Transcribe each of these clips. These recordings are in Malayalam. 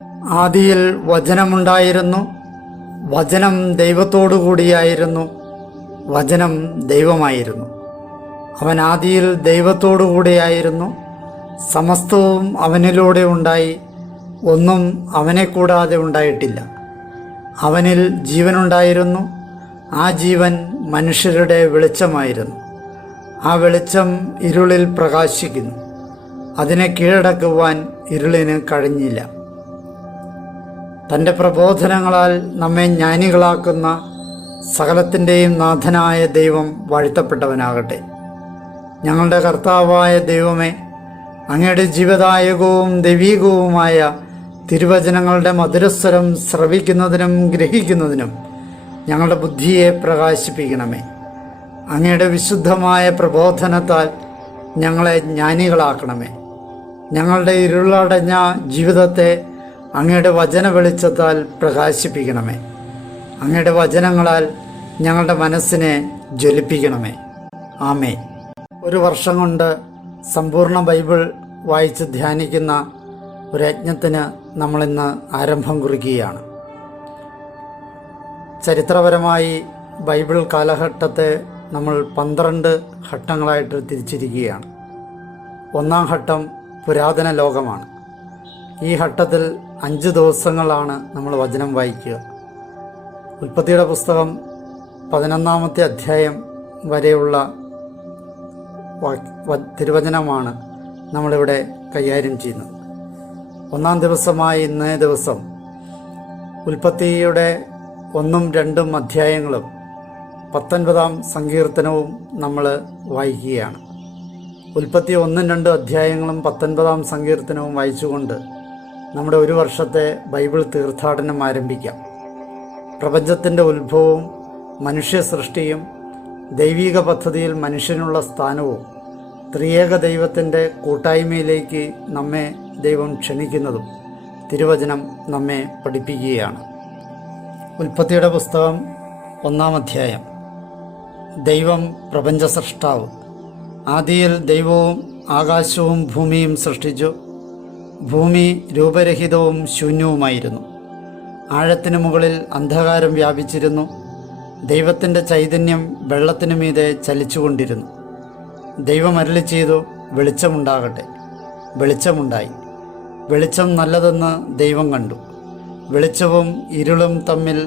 ആദിയിൽ വചനമുണ്ടായിരുന്നു, വചനം ദൈവത്തോടുകൂടിയായിരുന്നു, വചനം ദൈവമായിരുന്നു. അവൻ ആദിയിൽ ദൈവത്തോടുകൂടിയായിരുന്നു. സമസ്തവും അവനിലൂടെ ഉണ്ടായി, ഒന്നും അവനെ കൂടാതെ ഉണ്ടായിട്ടില്ല. അവനിൽ ജീവനുണ്ടായിരുന്നു, ആ ജീവൻ മനുഷ്യരുടെ വെളിച്ചമായിരുന്നു. ആ വെളിച്ചം ഇരുളിൽ പ്രകാശിക്കുന്നു, അതിനെ കീഴടക്കുവാൻ ഇരുളിന് കഴിഞ്ഞില്ല. തൻ്റെ പ്രബോധനങ്ങളാൽ നമ്മെ ജ്ഞാനികളാക്കുന്ന സകലത്തിൻ്റെയും നാഥനായ ദൈവം വാഴ്ത്തപ്പെട്ടവനാകട്ടെ. ഞങ്ങളുടെ കർത്താവായ ദൈവമേ, അങ്ങയുടെ ജീവദായകവും ദൈവീകവുമായ തിരുവചനങ്ങളുടെ മധുരസ്വരം ശ്രവിക്കുന്നതിനും ഗ്രഹിക്കുന്നതിനും ഞങ്ങളുടെ ബുദ്ധിയെ പ്രകാശിപ്പിക്കണമേ. അങ്ങയുടെ വിശുദ്ധമായ പ്രബോധനത്താൽ ഞങ്ങളെ ജ്ഞാനികളാക്കണമേ. ഞങ്ങളുടെ ഇരുളടഞ്ഞ ജീവിതത്തെ അങ്ങയുടെ വചന വെളിച്ചത്താൽ പ്രകാശിപ്പിക്കണമേ. അങ്ങയുടെ വചനങ്ങളാൽ ഞങ്ങളുടെ മനസ്സിനെ ജ്വലിപ്പിക്കണമേ. ആമേൻ. ഒരു വർഷം കൊണ്ട് സമ്പൂർണ്ണ ബൈബിൾ വായിച്ച് ധ്യാനിക്കുന്ന ഒരു യജ്ഞത്തിന് നമ്മളിന്ന് ആരംഭം കുറിക്കുകയാണ്. ചരിത്രപരമായി ബൈബിൾ കാലഘട്ടത്തെ നമ്മൾ 12 ഘട്ടങ്ങളായിട്ട് തിരിച്ചിരിക്കുകയാണ്. ഒന്നാം ഘട്ടം പുരാതന ലോകമാണ്. ഈ ഘട്ടത്തിൽ 5 ദിവസങ്ങളാണ് നമ്മൾ വചനം വായിക്കുക. ഉൽപ്പത്തിയുടെ പുസ്തകം 11-ാമത്തെ അധ്യായം വരെയുള്ള തിരുവചനമാണ് നമ്മളിവിടെ കൈകാര്യം ചെയ്യുന്നത്. ഒന്നാം ദിവസമായ ഇന്നേ ദിവസം ഉൽപ്പത്തിയുടെ 1ഉം 2ഉം അധ്യായങ്ങളും 19-ാം സങ്കീർത്തനവും നമ്മൾ വായിക്കുകയാണ്. ഉൽപ്പത്തി 1ഉം 2ഉം അധ്യായങ്ങളും 19-ാം സങ്കീർത്തനവും വായിച്ചുകൊണ്ട് നമ്മുടെ ഒരു വർഷത്തെ ബൈബിൾ തീർത്ഥാടനം ആരംഭിക്കാം. പ്രപഞ്ചത്തിൻ്റെ ഉത്ഭവവും മനുഷ്യ സൃഷ്ടിയും ദൈവിക പദ്ധതിയിൽ മനുഷ്യനുള്ള സ്ഥാനവും ത്രിയേക ദൈവത്തിൻ്റെ കൂട്ടായ്മയിലേക്ക് നമ്മെ ദൈവം ക്ഷണിക്കുന്നതും തിരുവചനം നമ്മെ പഠിപ്പിക്കുകയാണ്. ഉൽപ്പത്തിയുടെ പുസ്തകം 1-ാം അധ്യായം. ദൈവം പ്രപഞ്ച സൃഷ്ടാവ്. ആദിയിൽ ദൈവവും ആകാശവും ഭൂമിയും സൃഷ്ടിച്ചു. ഭൂമി രൂപരഹിതവും ശൂന്യവുമായിരുന്നു. ആഴത്തിനു മുകളിൽ അന്ധകാരം വ്യാപിച്ചിരുന്നു. ദൈവത്തിൻ്റെ ചൈതന്യം വെള്ളത്തിനു മീതെ ചലിച്ചുകൊണ്ടിരുന്നു. ദൈവം അരുളി ചെയ്തു, വെളിച്ചമുണ്ടാകട്ടെ. വെളിച്ചമുണ്ടായി. വെളിച്ചം നല്ലതെന്ന് ദൈവം കണ്ടു. വെളിച്ചവും ഇരുളും തമ്മിൽ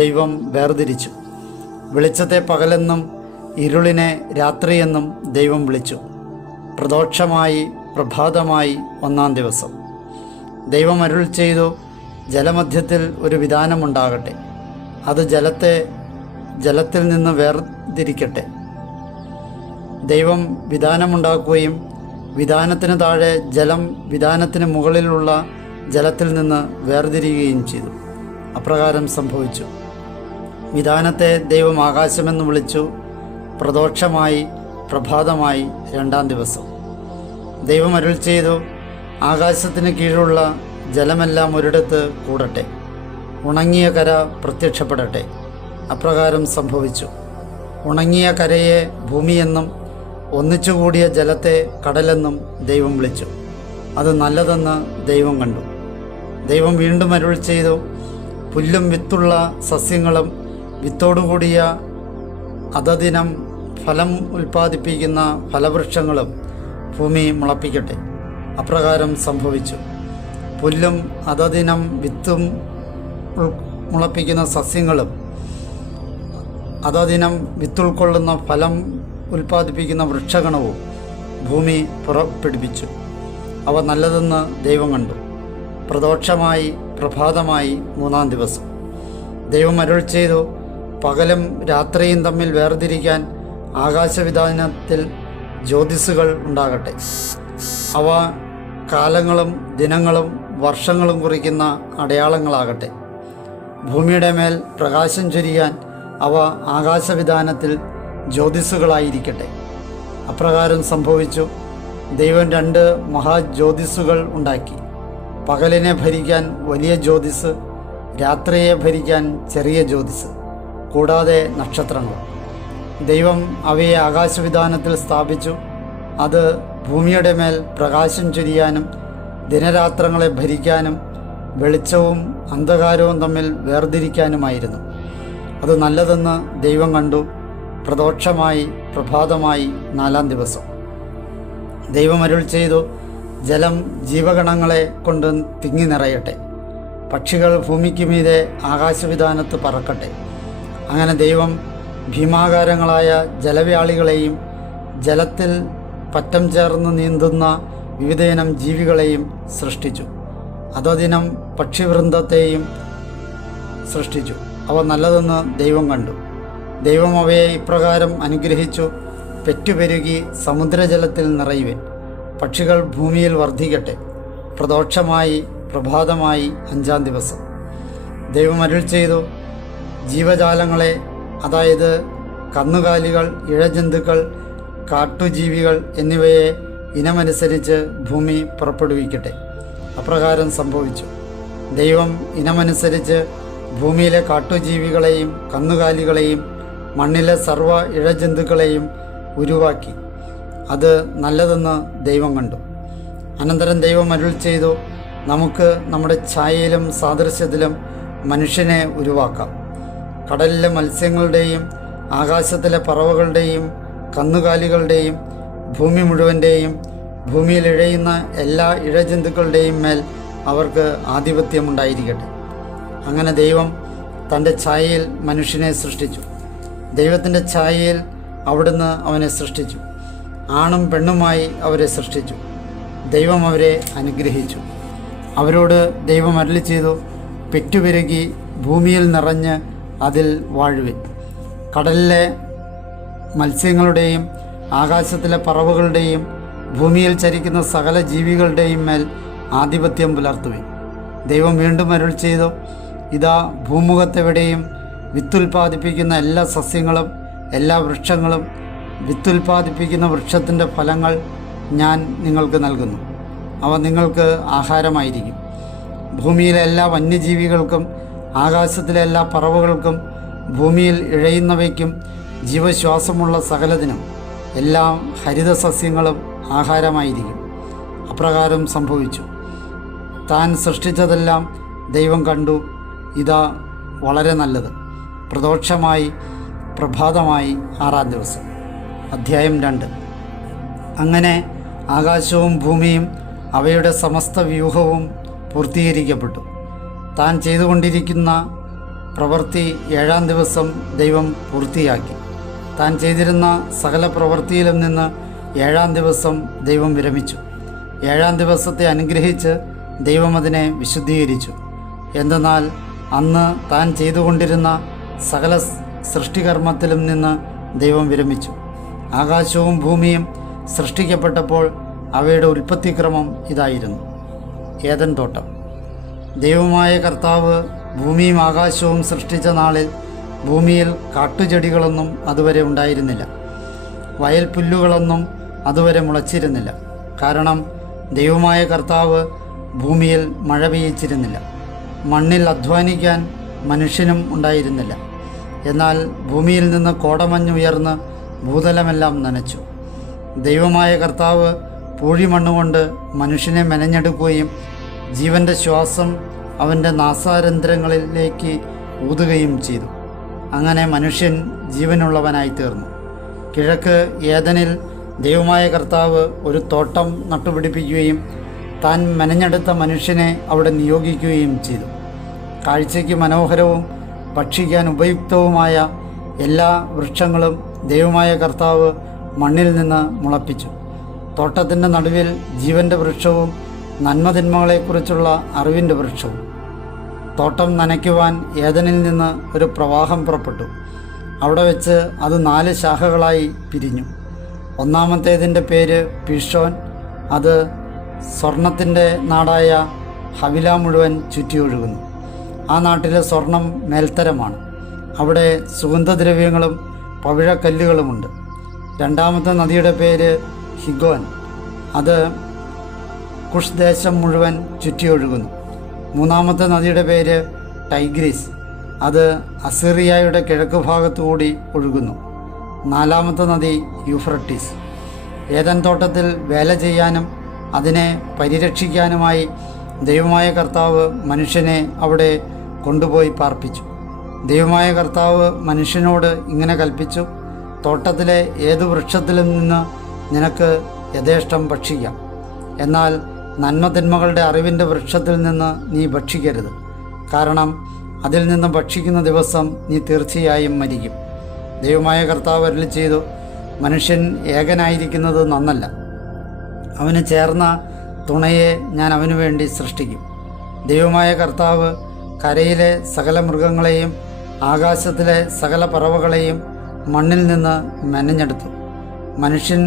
ദൈവം വേർതിരിച്ചു. വെളിച്ചത്തെ പകലെന്നും ഇരുളിനെ രാത്രിയെന്നും ദൈവം വിളിച്ചു. പ്രദോഷമായി പ്രഭാതമായി 1-ാം ദിവസം. ദൈവം അരുൾ ചെയ്തു, ജലമധ്യത്തിൽ ഒരു വിധാനമുണ്ടാകട്ടെ. അത് ജലത്തിൽ നിന്ന് വേർതിരിക്കട്ടെ. ദൈവം വിധാനമുണ്ടാക്കുകയും വിധാനത്തിന് താഴെ ജലം വിധാനത്തിന് മുകളിലുള്ള ജലത്തിൽ നിന്ന് വേർതിരിയുകയും ചെയ്തു. അപ്രകാരം സംഭവിച്ചു. വിധാനത്തെ ദൈവം ആകാശമെന്ന് വിളിച്ചു. പ്രദോഷമായി പ്രഭാതമായി 2-ാം ദിവസം. ദൈവം അരുൾ ചെയ്തു, ആകാശത്തിന് കീഴിലുള്ള ജലമെല്ലാം ഒരിടത്ത് കൂടട്ടെ. ഉണങ്ങിയ കര പ്രത്യക്ഷപ്പെടട്ടെ. അപ്രകാരം സംഭവിച്ചു. ഉണങ്ങിയ കരയെ ഭൂമിയെന്നും ഒന്നിച്ചുകൂടിയ ജലത്തെ കടലെന്നും ദൈവം വിളിച്ചു. അത് നല്ലതെന്ന് ദൈവം കണ്ടു. ദൈവം വീണ്ടും അരുൾ ചെയ്തു, പുല്ലും വിത്തുള്ള സസ്യങ്ങളും വിത്തോടുകൂടിയ അതദിനം ഫലം ഉൽപ്പാദിപ്പിക്കുന്ന ഫലവൃക്ഷങ്ങളും ഭൂമി മുളപ്പിക്കട്ടെ. അപ്രകാരം സംഭവിച്ചു. പുല്ലും അതദിനം വിത്തും മുളപ്പിക്കുന്ന സസ്യങ്ങളും അതദിനം വിത്തുൾക്കൊള്ളുന്ന ഫലം ഉൽപ്പാദിപ്പിക്കുന്ന വൃക്ഷഗണവും ഭൂമി പുറപ്പെടുവിച്ചു. അവ നല്ലതെന്ന് ദൈവം കണ്ടു. പ്രദോഷമായി പ്രഭാതമായി 3-ാം ദിവസം. ദൈവം അരുൾ ചെയ്തു, പകലും രാത്രിയും തമ്മിൽ വേർതിരിക്കാൻ ആകാശവിധാനത്തിൽ ജ്യോതിസ്സുകൾ ഉണ്ടാകട്ടെ. അവ കാലങ്ങളും ദിനങ്ങളും വർഷങ്ങളും കുറിക്കുന്ന അടയാളങ്ങളാകട്ടെ. ഭൂമിയുടെ മേൽ പ്രകാശം ചൊരിയാൻ അവ ആകാശവിധാനത്തിൽ ജ്യോതിസ്സുകളായിരിക്കട്ടെ. അപ്രകാരം സംഭവിച്ചു. ദൈവം 2 മഹാജ്യോതിസ്സുകൾ ഉണ്ടാക്കി. പകലിനെ ഭരിക്കാൻ വലിയ ജ്യോതിസ്, രാത്രിയെ ഭരിക്കാൻ ചെറിയ ജ്യോതിസ്, കൂടാതെ നക്ഷത്രങ്ങൾ. ദൈവം അവയെ ആകാശവിധാനത്തിൽ സ്ഥാപിച്ചു. അത് ഭൂമിയുടെ മേൽ പ്രകാശം ചൊരിയാനും ദിനരാത്രങ്ങളെ ഭരിക്കാനും വെളിച്ചവും അന്ധകാരവും തമ്മിൽ വേർതിരിക്കാനുമായിരുന്നു. അത് നല്ലതെന്ന് ദൈവം കണ്ടു. പ്രദോഷമായി പ്രഭാതമായി 4-ാം ദിവസം. ദൈവം അരുൾ ചെയ്തു, ജലം ജീവഗണങ്ങളെ കൊണ്ട് തിങ്ങി നിറയട്ടെ, പക്ഷികൾ ഭൂമിക്ക് മീതെ ആകാശവിധാനത്ത് പറക്കട്ടെ. അങ്ങനെ ദൈവം ഭീമാകാരങ്ങളായ ജലവ്യാളികളെയും ജലത്തിൽ പറ്റം ചേർന്ന് നീന്തുന്ന വിവിധയിനം ജീവികളെയും സൃഷ്ടിച്ചു. അതോദിനം പക്ഷിവൃന്ദത്തെയും സൃഷ്ടിച്ചു. അവ നല്ലതെന്ന് ദൈവം കണ്ടു. ദൈവം അവയെ ഇപ്രകാരം അനുഗ്രഹിച്ചു: പെറ്റുപെരുകി സമുദ്രജലത്തിൽ നിറയുവിൻ, പക്ഷികൾ ഭൂമിയിൽ വർദ്ധിക്കട്ടെ. പ്രദോഷമായി പ്രഭാതമായി 5-ാം ദിവസം. ദൈവം അരുൾ ചെയ്തു, ജീവജാലങ്ങളെ, അതായത് കന്നുകാലികൾ, ഇഴജന്തുക്കൾ, കാട്ടുജീവികൾ എന്നിവയെ ഇനമനുസരിച്ച് ഭൂമി പുറപ്പെടുവിക്കട്ടെ. അപ്രകാരം സംഭവിച്ചു. ദൈവം ഇനമനുസരിച്ച് ഭൂമിയിലെ കാട്ടുജീവികളെയും കന്നുകാലികളെയും മണ്ണിലെ സർവ്വ ഇഴജന്തുക്കളെയും ഉരുവാക്കി. അത് നല്ലതെന്ന് ദൈവം കണ്ടു. അനന്തരം ദൈവം അരുൾ ചെയ്തു, നമുക്ക് നമ്മുടെ ഛായയിലും സാദൃശ്യത്തിലും മനുഷ്യനെ ഉരുവാക്കാം. കടലിലെ മത്സ്യങ്ങളുടെയും ആകാശത്തിലെ പറവകളുടെയും കന്നുകാലികളുടെയും ഭൂമി മുഴുവൻ്റെയും ഭൂമിയിൽ ഇഴയുന്ന എല്ലാ ഇഴജന്തുക്കളുടെയും മേൽ അവർക്ക് ആധിപത്യമുണ്ടായിരിക്കട്ടെ. അങ്ങനെ ദൈവം തൻ്റെ ഛായയിൽ മനുഷ്യനെ സൃഷ്ടിച്ചു. ദൈവത്തിൻ്റെ ഛായയിൽ അവിടുന്ന് അവനെ സൃഷ്ടിച്ചു. ആണും പെണ്ണുമായി അവരെ സൃഷ്ടിച്ചു. ദൈവം അവരെ അനുഗ്രഹിച്ചു. അവരോട് ദൈവം അരുളി ചെയ്തു, പെറ്റുപെരുകി ഭൂമിയിൽ നിറഞ്ഞ് അതിൽ വാഴുവിൻ. കടലിലെ മത്സ്യങ്ങളുടെയും ആകാശത്തിലെ പറവകളുടെയും ഭൂമിയിൽ ചരിക്കുന്ന സകല ജീവികളുടെയും മേൽ ആധിപത്യം പുലർത്തുവിൻ. ദൈവം വീണ്ടും അരുൾ ചെയ്തു, ഇതാ ഭൂമുഖത്തെവിടെയും വിത്തുൽപാദിപ്പിക്കുന്ന എല്ലാ സസ്യങ്ങളും എല്ലാ വൃക്ഷങ്ങളും വിത്തുൽപാദിപ്പിക്കുന്ന വൃക്ഷത്തിൻ്റെ ഫലങ്ങൾ ഞാൻ നിങ്ങൾക്ക് നൽകുന്നു. അവ നിങ്ങൾക്ക് ആഹാരമായിരിക്കും. ഭൂമിയിലെ എല്ലാ വന്യജീവികൾക്കും ആകാശത്തിലെ എല്ലാ പറവകൾക്കും ഭൂമിയിൽ ഇഴയുന്നവയ്ക്കും ജീവശ്വാസമുള്ള സകലതിനും എല്ലാ ഹരിതസസ്യങ്ങളും ആഹാരമായിരിക്കും. അപ്രകാരം സംഭവിച്ചു. താൻ സൃഷ്ടിച്ചതെല്ലാം ദൈവം കണ്ടു, ഇതാ വളരെ നല്ലത്. പ്രദോഷമായി പ്രഭാതമായി 6-ാം ദിവസം. അധ്യായം 2. അങ്ങനെ ആകാശവും ഭൂമിയും അവയുടെ സമസ്ത വ്യൂഹവും പൂർത്തീകരിക്കപ്പെട്ടു. താൻ ചെയ്തുകൊണ്ടിരിക്കുന്ന പ്രവൃത്തി 7-ാം ദിവസം ദൈവം പൂർത്തിയാക്കി. താൻ ചെയ്തിരുന്ന സകല പ്രവൃത്തിയിലും നിന്ന് 7-ാം ദിവസം ദൈവം വിരമിച്ചു. 7-ാം ദിവസത്തെ അനുഗ്രഹിച്ച് ദൈവം അതിനെ വിശുദ്ധീകരിച്ചു. എന്തെന്നാൽ അന്ന് താൻ ചെയ്തുകൊണ്ടിരുന്ന സകല സൃഷ്ടികർമ്മത്തിലും നിന്ന് ദൈവം വിരമിച്ചു. ആകാശവും ഭൂമിയും സൃഷ്ടിക്കപ്പെട്ടപ്പോൾ അവയുടെ ഉൽപ്പത്തിക്രമം ഇതായിരുന്നു. ഏദൻ തോട്ടം. ദൈവമായ കർത്താവ് ഭൂമിയും ആകാശവും സൃഷ്ടിച്ച നാളിൽ ഭൂമിയിൽ കാട്ടുചെടികളൊന്നും അതുവരെ ഉണ്ടായിരുന്നില്ല, വയൽ പുല്ലുകളൊന്നും അതുവരെ മുളച്ചിരുന്നില്ല. കാരണം ദൈവമായ കർത്താവ് ഭൂമിയിൽ മഴ പെയ്യിച്ചിരുന്നില്ല. മണ്ണിൽ അധ്വാനിക്കാൻ മനുഷ്യനും ഉണ്ടായിരുന്നില്ല. എന്നാൽ ഭൂമിയിൽ നിന്ന് കോടമഞ്ഞുയർന്ന് ഭൂതലമെല്ലാം നനച്ചു. ദൈവമായ കർത്താവ് പൂഴിമണ്ണുകൊണ്ട് മനുഷ്യനെ മെനഞ്ഞെടുക്കുകയും ജീവൻ്റെ ശ്വാസം അവൻ്റെ നാസാരന്ധ്രങ്ങളിലേക്ക് ഊതുകയും ചെയ്തു. അങ്ങനെ മനുഷ്യൻ ജീവനുള്ളവനായി തീർന്നു. കിഴക്ക് ഏദനിൽ ദൈവമായ കർത്താവ് ഒരു തോട്ടം നട്ടുപിടിപ്പിക്കുകയും താൻ മെനഞ്ഞെടുത്ത മനുഷ്യനെ അവിടെ നിയോഗിക്കുകയും ചെയ്തു. കാഴ്ചയ്ക്ക് മനോഹരവും ഭക്ഷിക്കാൻ ഉപയുക്തവുമായ എല്ലാ വൃക്ഷങ്ങളും ദൈവമായ കർത്താവ് മണ്ണിൽ നിന്ന് മുളപ്പിച്ചു. തോട്ടത്തിൻ്റെ നടുവിൽ ജീവൻ്റെ വൃക്ഷവും നന്മതിന്മകളെക്കുറിച്ചുള്ള അറിവിൻ്റെ വൃക്ഷവും. തോട്ടം നനയ്ക്കുവാൻ ഏദനിൽ നിന്ന് ഒരു പ്രവാഹം പുറപ്പെട്ടു. അവിടെ വെച്ച് അത് 4 ശാഖകളായി പിരിഞ്ഞു. ഒന്നാമത്തേതിൻ്റെ പേര് പീഷോൻ. അത് സ്വർണത്തിൻ്റെ നാടായ ഹവില മുഴുവൻ ചുറ്റിയൊഴുകുന്നു. ആ നാട്ടിലെ സ്വർണം മേൽത്തരമാണ്. അവിടെ സുഗന്ധദ്രവ്യങ്ങളും പവിഴക്കല്ലുകളുമുണ്ട്. രണ്ടാമത്തെ നദിയുടെ പേര് ഹിഗോൻ. അത് കുഷ് ദേശം മുഴുവൻ ചുറ്റിയൊഴുകുന്നു. മൂന്നാമത്തെ നദിയുടെ പേര് ടൈഗ്രീസ്. അത് അസീറിയയുടെ കിഴക്ക് ഭാഗത്തുകൂടി ഒഴുകുന്നു. നാലാമത്തെ നദി യൂഫ്രട്ടീസ്. ഏദൻ തോട്ടത്തിൽ വേല ചെയ്യാനും അതിനെ പരിരക്ഷിക്കാനുമായി ദൈവമായ കർത്താവ് മനുഷ്യനെ അവിടെ കൊണ്ടുപോയി പാർപ്പിച്ചു. ദൈവമായ കർത്താവ് മനുഷ്യനോട് ഇങ്ങനെ കൽപ്പിച്ചു, തോട്ടത്തിലെ ഏതു വൃക്ഷത്തിലും നിന്ന് നിനക്ക് യഥേഷ്ടം ഭക്ഷിക്കാം, എന്നാൽ നന്മതിന്മകളുടെ അറിവിൻ്റെ വൃക്ഷത്തിൽ നിന്ന് നീ ഭക്ഷിക്കരുത്. കാരണം അതിൽ നിന്ന് ഭക്ഷിക്കുന്ന ദിവസം നീ തീർച്ചയായും മരിക്കും. ദൈവമായ കർത്താവ് അരുളി ചെയ്തു, മനുഷ്യൻ ഏകനായിരിക്കുന്നത് നന്നല്ല. അവന് ചേർന്ന തുണയെ ഞാൻ അവനു വേണ്ടി സൃഷ്ടിക്കും. ദൈവമായ കർത്താവ് കരയിലെ സകല മൃഗങ്ങളെയും ആകാശത്തിലെ സകല പറവകളെയും മണ്ണിൽ നിന്ന് മെനഞ്ഞെടുത്തു. മനുഷ്യൻ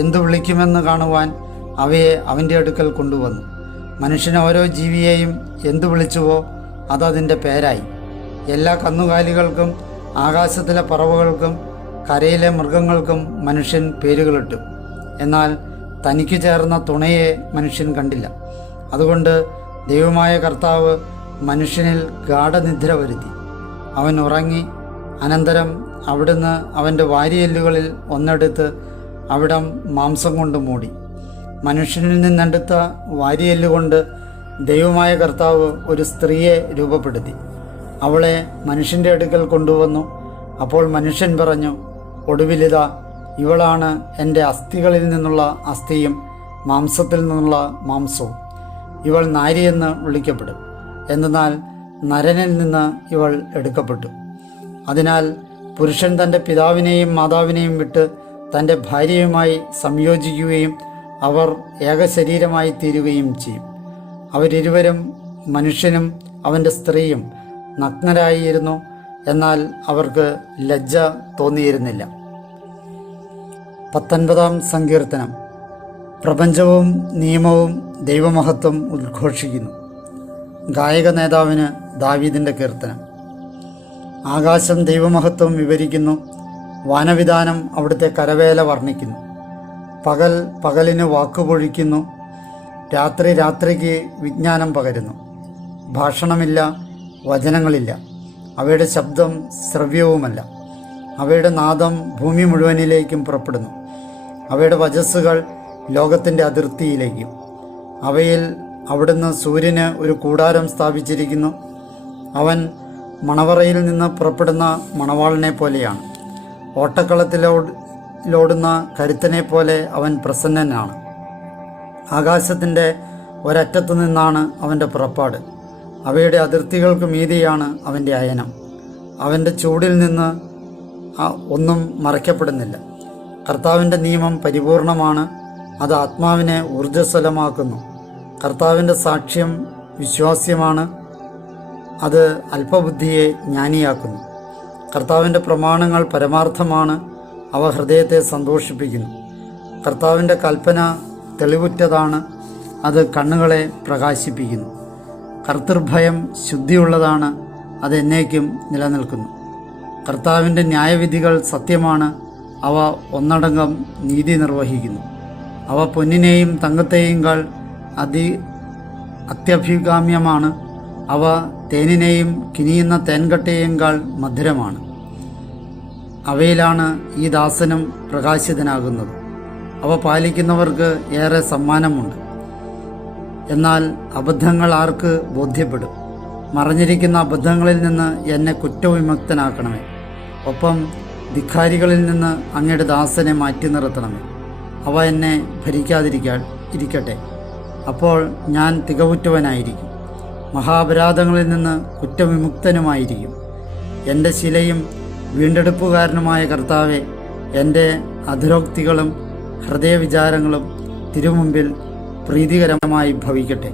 എന്തു വിളിക്കുമെന്ന് കാണുവാൻ അവയെ അവൻ്റെ അടുക്കൽ കൊണ്ടുവന്നു. മനുഷ്യൻ ഓരോ ജീവിയെയും എന്തു വിളിച്ചുവോ അതതിൻ്റെ പേരായി. എല്ലാ കന്നുകാലികൾക്കും ആകാശത്തിലെ പറവകൾക്കും കരയിലെ മൃഗങ്ങൾക്കും മനുഷ്യൻ പേരുകളിട്ടു. എന്നാൽ തനിക്ക് ചേർന്ന തുണയെ മനുഷ്യൻ കണ്ടില്ല. അതുകൊണ്ട് ദൈവമായ കർത്താവ് മനുഷ്യനിൽ ഗാഢനിദ്ര വരുത്തി. അവൻ ഉറങ്ങി. അനന്തരം അവിടുന്ന് അവൻ്റെ വാരിയെല്ലുകളിൽ ഒന്നെടുത്ത് അവിടം മാംസം കൊണ്ട് മൂടി. മനുഷ്യനിൽ നിന്നെടുത്ത വാരിയെല്ലുകൊണ്ട് ദൈവമായ കർത്താവ് ഒരു സ്ത്രീയെ രൂപപ്പെടുത്തി. അവളെ മനുഷ്യൻ്റെ അടുക്കൽ കൊണ്ടുവന്നു. അപ്പോൾ മനുഷ്യൻ പറഞ്ഞു, ഒടുവിലിതാ ഇവളാണ് എൻ്റെ അസ്ഥികളിൽ നിന്നുള്ള അസ്ഥിയും മാംസത്തിൽ നിന്നുള്ള മാംസവും. ഇവൾ നാരിയെന്ന് വിളിക്കപ്പെടും, എന്തെന്നാൽ നരനിൽ നിന്ന് ഇവൾ എടുക്കപ്പെട്ടു. അതിനാൽ പുരുഷൻ തൻ്റെ പിതാവിനെയും മാതാവിനെയും വിട്ട് തൻ്റെ ഭാര്യയുമായി സംയോജിക്കുകയും അവർ ഏകശരീരമായി തീരുകയും ചെയ്യും. അവരിരുവരും, മനുഷ്യനും അവൻ്റെ സ്ത്രീയും, നഗ്നരായിരുന്നു, എന്നാൽ അവർക്ക് ലജ്ജ തോന്നിയിരുന്നില്ല. 19-ാം സങ്കീർത്തനം. പ്രപഞ്ചവും നിയമവും ദൈവമഹത്വം ഉദ്ഘോഷിക്കുന്നു. ഗായക നേതാവിന് ദാവീദിൻ്റെ കീർത്തനം. ആകാശം ദൈവമഹത്വം വിവരിക്കുന്നു, വാനവിധാനം അവിടുത്തെ കരവേല വർണ്ണിക്കുന്നു. പകൽ പകലിന് വാക്കുപൊഴിക്കുന്നു, രാത്രി രാത്രിക്ക് വിജ്ഞാനം പകരുന്നു. ഭാഷണമില്ല, വചനങ്ങളില്ല, അവയുടെ ശബ്ദം ശ്രവ്യവുമല്ല. അവയുടെ നാദം ഭൂമി മുഴുവനിലേക്കും പുറപ്പെടുന്നു. അവയുടെ വചസ്സുകൾ ലോകത്തിൻ്റെ അതിർത്തിയിലേക്കും. അവയിൽ അവിടുന്ന് സൂര്യന് ഒരു കൂടാരം സ്ഥാപിച്ചിരിക്കുന്നു. അവൻ മണവറയിൽ നിന്ന് പുറപ്പെടുന്ന മണവാളനെ പോലെയാണ്. ഓട്ടക്കളത്തിലോടുന്ന കരുത്തനെ പോലെ അവൻ പ്രസന്നനാണ്. ആകാശത്തിൻ്റെ ഒരറ്റത്തു നിന്നാണ് അവൻ്റെ പുറപ്പാട്. അവയുടെ അതിർത്തികൾക്ക് മീതെയാണ് അവൻ്റെ അയനം. അവൻ്റെ ചൂടിൽ നിന്ന് ഒന്നും മറയ്ക്കപ്പെടുന്നില്ല. കർത്താവിൻ്റെ നിയമം പരിപൂർണമാണ്, അത് ആത്മാവിനെ ഊർജ്ജസ്വലമാക്കുന്നു. കർത്താവിൻ്റെ സാക്ഷ്യം വിശ്വാസ്യമാണ്, അത് അല്പബുദ്ധിയെ ജ്ഞാനിയാക്കുന്നു. കർത്താവിൻ്റെ പ്രമാണങ്ങൾ പരമാർത്ഥമാണ്, അവ ഹൃദയത്തെ സന്തോഷിപ്പിക്കുന്നു. കർത്താവിൻ്റെ കൽപ്പന തെളിവുറ്റതാണ്, അത് കണ്ണുകളെ പ്രകാശിപ്പിക്കുന്നു. കർത്തൃഭയം ശുദ്ധിയുള്ളതാണ്, അത് എന്നേക്കും നിലനിൽക്കുന്നു. കർത്താവിൻ്റെ ന്യായവിധികൾ സത്യമാണ്, അവ ഒന്നടങ്കം നീതി നിർവഹിക്കുന്നു. അവ പൊന്നിനെയും തങ്കത്തെയും കാൾ അത്യഭികാമ്യമാണ്. അവ തേനിനെയും കിനിയുന്ന തേൻകട്ടയേക്കാൾ മധുരമാണ്. അവയിലാണ് ഈ ദാസനും പ്രകാശിതനാകുന്നത്. അവ പാലിക്കുന്നവർക്ക് ഏറെ സമ്മാനമുണ്ട്. എന്നാൽ അബദ്ധങ്ങൾ ആർക്ക് ബോധ്യപ്പെടും? മറഞ്ഞിരിക്കുന്ന അബദ്ധങ്ങളിൽ നിന്ന് എന്നെ കുറ്റവിമുക്തനാക്കണമേ. ഒപ്പം ധിക്കാരികളിൽ നിന്ന് അങ്ങയുടെ ദാസനെ മാറ്റി നിർത്തണമേ. അവ എന്നെ ഇരിക്കട്ടെ. അപ്പോൾ ഞാൻ തികവുറ്റവനായിരിക്കും, മഹാപരാധങ്ങളിൽ നിന്ന് കുറ്റവിമുക്തനുമായിരിക്കും. എൻ്റെ ശിലയും വീണ്ടെടുപ്പുകാരനുമായ കർത്താവെ, എൻ്റെ അധരോക്തികളും ഹൃദയവിചാരങ്ങളും തിരുമുമ്പിൽ പ്രീതികരമായി ഭവിക്കട്ടെ.